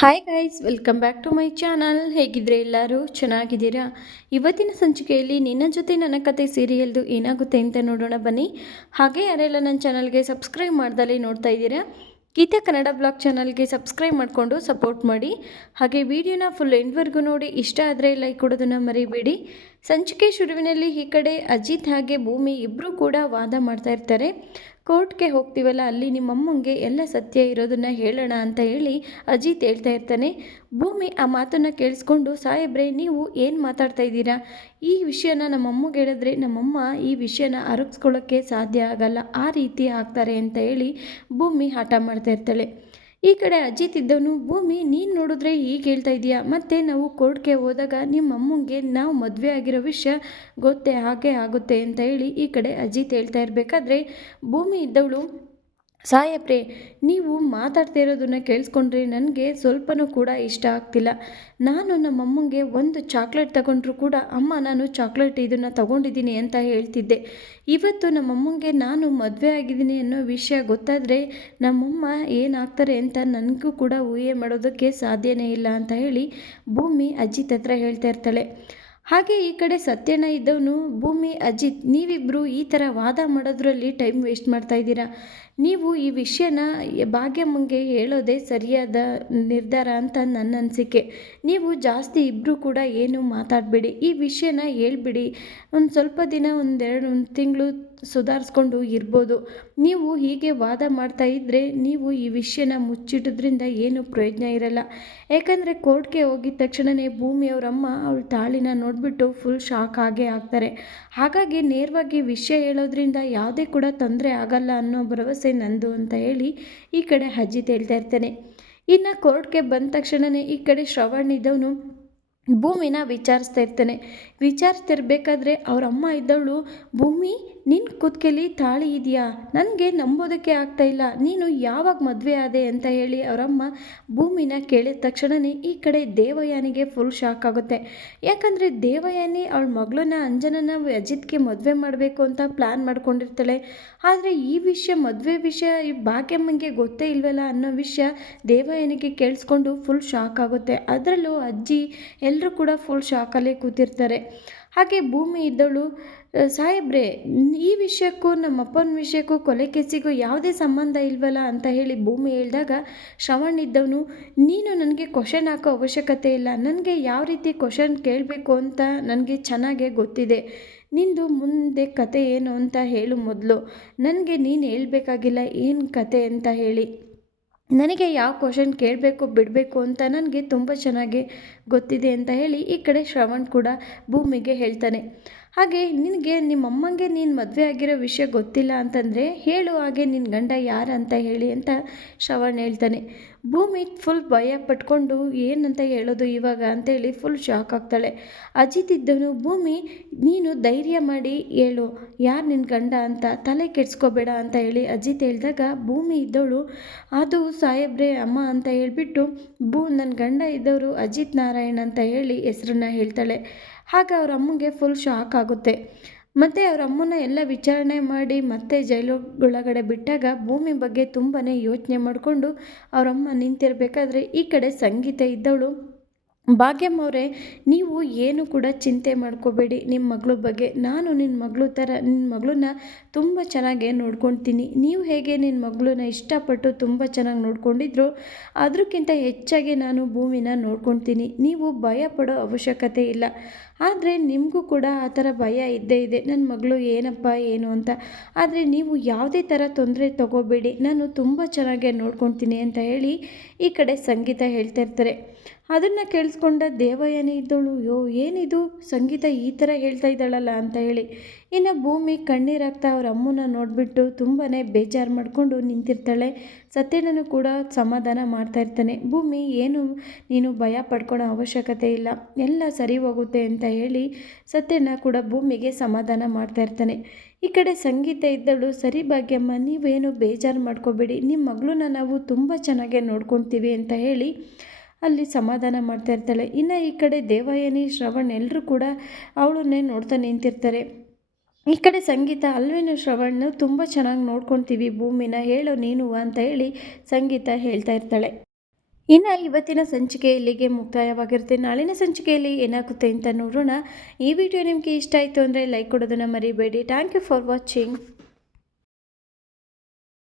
Hi guys welcome back to my channel ಹೇಗಿದ್ರೆ ಎಲ್ಲರೂ ಚೆನ್ನಾಗಿದ್ದೀರಾ? ಇವತ್ತಿನ ಸಂಚಿಕೆಯಲ್ಲಿ ನಿನ್ನ ಜೊತೆ ನನ್ನ ಕತೆ ಸೀರಿಯಲ್ದು ಏನಾಗುತ್ತೆ ಅಂತ ನೋಡೋಣ ಬನ್ನಿ. ಹಾಗೆ ಯಾರೆಲ್ಲ ನನ್ನ ಚಾನಲ್ಗೆ ಸಬ್ಸ್ಕ್ರೈಬ್ ಮಾಡ್ದಲ್ಲಿ ನೋಡ್ತಾ ಇದ್ದೀರಾ, ಗೀತಾ ಕನ್ನಡ ಬ್ಲಾಗ್ ಚಾನಲ್ಗೆ ಸಬ್ಸ್ಕ್ರೈಬ್ ಮಾಡಿಕೊಂಡು ಸಪೋರ್ಟ್ ಮಾಡಿ. ಹಾಗೆ ವಿಡಿಯೋನ ಫುಲ್ ಎಂಡ್ವರೆಗೂ ನೋಡಿ, ಇಷ್ಟ ಆದರೆ ಲೈಕ್ ಕೊಡೋದನ್ನು ಮರಿಬೇಡಿ. ಸಂಚಿಕೆ ಶುರುವಿನಲ್ಲಿ ಈ ಕಡೆ ಅಜಿತ್ ಹಾಗೆ ಭೂಮಿ ಇಬ್ಬರೂ ಕೂಡ ವಾದ ಮಾಡ್ತಾ ಇರ್ತಾರೆ. ಕೋರ್ಟ್ಗೆ ಹೋಗ್ತೀವಲ್ಲ, ಅಲ್ಲಿ ನಿಮ್ಮಮ್ಮಂಗೆ ಎಲ್ಲ ಸತ್ಯ ಇರೋದನ್ನ ಹೇಳೋಣ ಅಂತ ಹೇಳಿ ಅಜಿತ್ ಹೇಳ್ತಾ ಇರ್ತಾನೆ. ಭೂಮಿ ಆ ಮಾತನ್ನು ಕೇಳಿಸ್ಕೊಂಡು, ಸಾಹೇಬ್ರೆ, ನೀವು ಏನು ಮಾತಾಡ್ತಾ ಇದ್ದೀರಾ? ಈ ವಿಷಯನ ನಮ್ಮಮ್ಮಗೆ ಹೇಳಿದ್ರೆ ನಮ್ಮಮ್ಮ ಈ ವಿಷಯನ ಅರಗಿಸ್ಕೊಳ್ಳೋಕ್ಕೆ ಸಾಧ್ಯ ಆಗಲ್ಲ. ಆ ರೀತಿ ಆಗ್ತಾರೆ ಅಂತ ಹೇಳಿ ಭೂಮಿ ಹಠ ಮಾಡ್ತಾ ಇರ್ತಾಳೆ. ಈ ಕಡೆ ಅಜಿತ್ ಇದ್ದವನು, ಭೂಮಿ, ನೀನು ನೋಡಿದ್ರೆ ಹೀಗೆ ಹೇಳ್ತಾ ಇದೀಯಾ? ಮತ್ತೆ ನಾವು ಕೋರ್ಟ್ಗೆ ಹೋದಾಗ ನಿಮ್ಮ ಅಮ್ಮಂಗೆ ನಾವು ಮದುವೆ ಆಗಿರೋ ವಿಷಯ ಗೊತ್ತೇ, ಹಾಗೆ ಆಗುತ್ತೆ ಅಂತ ಹೇಳಿ ಈ ಕಡೆ ಅಜಿತ್ ಹೇಳ್ತಾ ಇರಬೇಕಾದ್ರೆ, ಭೂಮಿ ಇದ್ದವಳು ಸಾಯಪ್ರೆ, ನೀವು ಮಾತಾಡ್ತಾ ಇರೋದನ್ನ ಕೇಳಿಸ್ಕೊಂಡ್ರೆ ನನಗೆ ಸ್ವಲ್ಪನೂ ಕೂಡ ಇಷ್ಟ ಆಗ್ತಿಲ್ಲ. ನಾನು ನಮ್ಮಮ್ಮಂಗೆ ಒಂದು ಚಾಕ್ಲೇಟ್ ತಗೊಂಡ್ರು ಕೂಡ, ಅಮ್ಮ, ನಾನು ಚಾಕ್ಲೇಟ್ ಇದನ್ನು ತಗೊಂಡಿದ್ದೀನಿ ಅಂತ ಹೇಳ್ತಿದ್ದೆ. ಇವತ್ತು ನಮ್ಮಮ್ಮಂಗೆ ನಾನು ಮದುವೆ ಆಗಿದ್ದೀನಿ ಅನ್ನೋ ವಿಷಯ ಗೊತ್ತಾದರೆ ನಮ್ಮಮ್ಮ ಏನಾಗ್ತಾರೆ ಅಂತ ನನಗೂ ಕೂಡ ಊಹೆ ಮಾಡೋದಕ್ಕೆ ಸಾಧ್ಯನೇ ಇಲ್ಲ ಅಂತ ಹೇಳಿ ಭೂಮಿ ಅಜ್ಜಿ ತತ್ರ ಹೇಳ್ತಾ ಇರ್ತಾಳೆ. ಹಾಗೆ ಈ ಕಡೆ ಸತ್ಯನ ಇದ್ದವನು, ಭೂಮಿ, ಅಜಿತ್ ನೀವಿಬ್ಬರು ಈ ಥರ ವಾದ ಮಾಡೋದ್ರಲ್ಲಿ ಟೈಮ್ ವೇಸ್ಟ್ ಮಾಡ್ತಾ ಇದ್ದೀರಾ? ನೀವು ಈ ವಿಷಯನ ಭಾಗ್ಯಮ್ಮಂಗೆ ಹೇಳೋದೇ ಸರಿಯಾದ ನಿರ್ಧಾರ ಅಂತ ನನ್ನ ಅನಿಸಿಕೆ. ನೀವು ಜಾಸ್ತಿ ಇಬ್ಬರು ಕೂಡ ಏನು ಮಾತಾಡಬೇಡಿ. ಈ ವಿಷಯನ ಹೇಳ್ಬಿಡಿ. ಒಂದು ಸ್ವಲ್ಪ ದಿನ, ಒಂದೆರಡು, ಒಂದು ತಿಂಗಳು ಸುಧಾರಿಸ್ಕೊಂಡು ಇರ್ಬೋದು. ನೀವು ಹೀಗೆ ವಾದ ಮಾಡ್ತಾ ಇದ್ದರೆ ನೀವು ಈ ವಿಷಯನ ಮುಚ್ಚಿಡೋದ್ರಿಂದ ಏನು ಪ್ರಯೋಜನ ಇರಲ್ಲ. ಯಾಕಂದರೆ ಕೋರ್ಟ್ಗೆ ಹೋಗಿದ ತಕ್ಷಣವೇ ಭೂಮಿಯವರಮ್ಮ ಅವಳ ತಾಳಿನ ನೋಡಿಬಿಟ್ಟು ಫುಲ್ ಶಾಕ್ ಆಗೇ ಆಗ್ತಾರೆ. ಹಾಗಾಗಿ ನೇರವಾಗಿ ವಿಷಯ ಹೇಳೋದ್ರಿಂದ ಯಾವುದೇ ಕೂಡ ತೊಂದರೆ ಆಗಲ್ಲ ಅನ್ನೋ ಭರವಸೆ ನಂದು ಅಂತ ಹೇಳಿ ಈ ಕಡೆ ಅಜ್ಜಿ ಹೇಳ್ತಾ ಇರ್ತಾನೆ. ಇನ್ನು ಕೋರ್ಟ್ಗೆ ಬಂದ ತಕ್ಷಣವೇ ಈ ಕಡೆ ಶ್ರವಣ್ ಇದ್ದವನು ಭೂಮಿನ ವಿಚಾರಿಸ್ತಾ ಇರ್ತಾನೆ. ವಿಚಾರಿಸ್ತಿರ್ಬೇಕಾದ್ರೆ ಅವ್ರ ಅಮ್ಮ ಇದ್ದವಳು, ಭೂಮಿ ನಿನ್ನ ಕುತ್ಕೆಲಿ ತಾಳಿ ಇದೆಯಾ? ನನಗೆ ನಂಬೋದಕ್ಕೆ ಆಗ್ತಾ ಇಲ್ಲ. ನೀನು ಯಾವಾಗ ಮದುವೆ ಆದೆ ಅಂತ ಹೇಳಿ ಅವರಮ್ಮ ಭೂಮಿನ ಕೇಳಿದ ತಕ್ಷಣವೇ ಈ ಕಡೆ ದೇವಯಾನಿಗೆ ಫುಲ್ ಶಾಕ್ ಆಗುತ್ತೆ. ಯಾಕಂದರೆ ದೇವಯಾನಿ ಅವಳ ಮಗಳನ್ನ ಅಂಜನನ ಅಜಿತ್ಗೆ ಮದುವೆ ಮಾಡಬೇಕು ಅಂತ ಪ್ಲ್ಯಾನ್ ಮಾಡ್ಕೊಂಡಿರ್ತಾಳೆ. ಆದರೆ ಈ ವಿಷಯ, ಮದುವೆ ವಿಷಯ, ಈ ಭಾಗ್ಯಮ್ಮಂಗೆ ಗೊತ್ತೇ ಇಲ್ವಲ್ಲ ಅನ್ನೋ ವಿಷಯ ದೇವಯಾನಿಗೆ ಕೇಳಿಸ್ಕೊಂಡು ಫುಲ್ ಶಾಕ್ ಆಗುತ್ತೆ. ಅದರಲ್ಲೂ ಅಜ್ಜಿ ಎಲ್ಲರೂ ಕೂಡ ಫುಲ್ ಶಾಕಲ್ಲೇ ಕೂತಿರ್ತಾರೆ. ಹಾಗೆ ಭೂಮಿ ಇದ್ದಳು. ಸಾಹೇಬ್ರೆ, ಈ ವಿಷಯಕ್ಕೂ, ನಮ್ಮ ಅಪ್ಪನ ವಿಷಯಕ್ಕೂ ಕೊಲೆ ಕೇಸಿಗೂ ಯಾವುದೇ ಸಂಬಂಧ ಇಲ್ವಲ್ಲ ಅಂತ ಹೇಳಿ ಭೂಮಿ ಹೇಳಿದಾಗ, ಶ್ರವಣ್ ಇದ್ದವನು, ನೀನು ನನಗೆ ಕ್ವಶನ್ ಹಾಕೋ ಅವಶ್ಯಕತೆ ಇಲ್ಲ. ನನಗೆ ಯಾವ ರೀತಿ ಕ್ವಶನ್ ಕೇಳಬೇಕು ಅಂತ ನನಗೆ ಚೆನ್ನಾಗೇ ಗೊತ್ತಿದೆ. ನಿಂದು ಮುಂದೆ ಕತೆ ಏನು ಅಂತ ಹೇಳು ಮೊದಲು. ನನಗೆ ನೀನು ಹೇಳಬೇಕಾಗಿಲ್ಲ, ಏನು ಕತೆ ಅಂತ ಹೇಳಿ. ನನಗೆ ಯಾವ ಕ್ವಶನ್ ಕೇಳಬೇಕು, ಬಿಡಬೇಕು ಅಂತ ನನಗೆ ತುಂಬ ಚೆನ್ನಾಗಿ ಗೊತ್ತಿದೆ ಅಂತ ಹೇಳಿ ಈ ಕಡೆ ಶ್ರವಣ್ ಕೂಡ ಭೂಮಿಗೆ ಹೇಳ್ತಾನೆ. ಹಾಗೆ ನಿನಗೆ ನಿಮ್ಮ ಅಮ್ಮಂಗೆ ನೀನು ಮದುವೆ ಆಗಿರೋ ವಿಷಯ ಗೊತ್ತಿಲ್ಲ ಅಂತಂದರೆ ಹೇಳು ಹಾಗೆ ನಿನ್ನ ಗಂಡ ಯಾರು ಅಂತ ಹೇಳಿ ಅಂತ ಶ್ರವಣ್ ಹೇಳ್ತಾನೆ. ಭೂಮಿ ಫುಲ್ ಭಯ ಪಟ್ಕೊಂಡು ಏನಂತ ಹೇಳೋದು ಇವಾಗ ಅಂತೇಳಿ ಫುಲ್ ಶಾಕ್ ಆಗ್ತಾಳೆ. ಅಜಿತ್ ಇದ್ದವನು, ಭೂಮಿ, ನೀನು ಧೈರ್ಯ ಮಾಡಿ ಹೇಳು. ಯಾರು ನಿನ್ನ ಗಂಡ ಅಂತ ತಲೆ ಕೆಡ್ಸ್ಕೋಬೇಡ ಅಂತ ಹೇಳಿ ಅಜಿತ್ ಹೇಳಿದಾಗ, ಭೂಮಿ ಇದ್ದವಳು ಅದು ಸಾಹೇಬ್ರೆ, ಅಮ್ಮ ಅಂತ ಹೇಳಿಬಿಟ್ಟು ಭೂ ನನ್ನ ಗಂಡ ಇದ್ದವರು ಅಜಿತ್ ನಾರಾಯಣ್ ಅಂತ ಹೇಳಿ ಹೆಸರನ್ನ ಹೇಳ್ತಾಳೆ. ಆಗ ಅವ್ರ ಅಮ್ಮಗೆ ಫುಲ್ ಶಾಕ್ ಆಗುತ್ತೆ. ಮತ್ತು ಅವ್ರ ಅಮ್ಮನ ಎಲ್ಲ ವಿಚಾರಣೆ ಮಾಡಿ ಮತ್ತೆ ಜೈಲೊಳಗಡೆ ಬಿಟ್ಟಾಗ ಭೂಮಿ ಬಗ್ಗೆ ತುಂಬಾ ಯೋಚನೆ ಮಾಡಿಕೊಂಡು ಅವರಮ್ಮ ನಿಂತಿರಬೇಕಾದ್ರೆ ಈ ಕಡೆ ಸಂಗೀತ ಇದ್ದವಳು ಭಾಗ್ಯಮ್ಮ ಅವರೇ, ನೀವು ಏನು ಕೂಡ ಚಿಂತೆ ಮಾಡ್ಕೋಬೇಡಿ. ನಿಮ್ಮ ಮಗಳ ಬಗ್ಗೆ ನಾನು ನಿನ್ನ ಮಗಳು ಥರ ನಿನ್ನ ಮಗಳನ್ನ ತುಂಬ ಚೆನ್ನಾಗಿ ನೋಡ್ಕೊಳ್ತೀನಿ ನೀವು ಹೇಗೆ ನಿನ್ನ ಮಗಳನ್ನ ಇಷ್ಟಪಟ್ಟು ತುಂಬ ಚೆನ್ನಾಗಿ ನೋಡ್ಕೊಂಡಿದ್ರು ಅದಕ್ಕಿಂತ ಹೆಚ್ಚಾಗಿ ನಾನು ಭೂಮಿನ ನೋಡ್ಕೊತೀನಿ. ನೀವು ಭಯ ಪಡೋ ಅವಶ್ಯಕತೆ ಇಲ್ಲ. ಆದರೆ ನಿಮಗೂ ಕೂಡ ಆ ಥರ ಭಯ ಇದ್ದೇ ಇದೆ. ನನ್ನ ಮಗಳು ಏನಪ್ಪ, ಏನು ಅಂತ. ಆದರೆ ನೀವು ಯಾವುದೇ ಥರ ತೊಂದರೆ ತಗೋಬೇಡಿ. ನಾನು ತುಂಬ ಚೆನ್ನಾಗಿ ನೋಡ್ಕೊತೀನಿ ಅಂತ ಹೇಳಿ ಈ ಕಡೆ ಸಂಗೀತ ಹೇಳ್ತಾ ಇರ್ತಾರೆ. ಅದನ್ನು ಕೇಳಿಸ್ಕೊಂಡ ದೇವಯಾನಿ ಇದ್ದಳು, ಯೋ, ಏನಿದು? ಸಂಗೀತ ಈ ಥರ ಹೇಳ್ತಾ ಇದ್ದಾಳಲ್ಲ? ಅಂತ ಹೇಳಿ. ಇನ್ನು ಭೂಮಿ ಕಣ್ಣೀರಾಗ್ತಾ ಅವ್ರ ಅಮ್ಮನ ನೋಡಿಬಿಟ್ಟು ತುಂಬಾ ಬೇಜಾರು ಮಾಡಿಕೊಂಡು ನಿಂತಿರ್ತಾಳೆ. ಸತ್ಯನೂ ಕೂಡ ಸಮಾಧಾನ ಮಾಡ್ತಾ ಇರ್ತಾನೆ. ಭೂಮಿ, ಏನು? ನೀನು ಭಯ ಪಡ್ಕೊಳ್ಳೋ ಅವಶ್ಯಕತೆ ಇಲ್ಲ. ಎಲ್ಲ ಸರಿ ಹೋಗುತ್ತೆ ಅಂತ ಹೇಳಿ ಸತ್ಯನ ಕೂಡ ಭೂಮಿಗೆ ಸಮಾಧಾನ ಮಾಡ್ತಾ ಇರ್ತಾನೆ. ಈ ಕಡೆ ಸಂಗೀತ ಇದ್ದಳು, ಸರಿ ಭಾಗ್ಯಮ್ಮ, ನೀವೇನು ಬೇಜಾರು ಮಾಡ್ಕೋಬೇಡಿ. ನಿಮ್ಮ ಮಗಳನ್ನ ನಾವು ತುಂಬ ಚೆನ್ನಾಗೆ ನೋಡ್ಕೊತೀವಿ ಅಂತ ಹೇಳಿ ಅಲ್ಲಿ ಸಮಾಧಾನ ಮಾಡ್ತಾ ಇರ್ತಾಳೆ. ಇನ್ನು ಈ ಕಡೆ ದೇವಯಾನಿ, ಶ್ರವಣ್ ಎಲ್ಲರೂ ಕೂಡ ಅವಳನ್ನೇ ನೋಡ್ತಾ ನಿಂತಿರ್ತಾರೆ. ಈ ಕಡೆ ಸಂಗೀತ, ಅಲ್ವೇನು ಶ್ರವಣ್ ತುಂಬ ಚೆನ್ನಾಗಿ ನೋಡ್ಕೊತೀವಿ. ಭೂಮಿನ ಹೇಳು ನೀನು ಅಂತ ಹೇಳಿ ಸಂಗೀತ ಹೇಳ್ತಾ ಇರ್ತಾಳೆ. ಇನ್ನು ಇವತ್ತಿನ ಸಂಚಿಕೆ ಇಲ್ಲಿಗೆ ಮುಕ್ತಾಯವಾಗಿರುತ್ತೆ. ನಾಳಿನ ಸಂಚಿಕೆಯಲ್ಲಿ ಏನಾಗುತ್ತೆ ಅಂತ ನೋಡೋಣ. ಈ ವಿಡಿಯೋ ನಿಮಗೆ ಇಷ್ಟ ಆಯಿತು ಅಂದರೆ ಲೈಕ್ ಕೊಡೋದನ್ನು ಮರಿಬೇಡಿ. Thank you for watching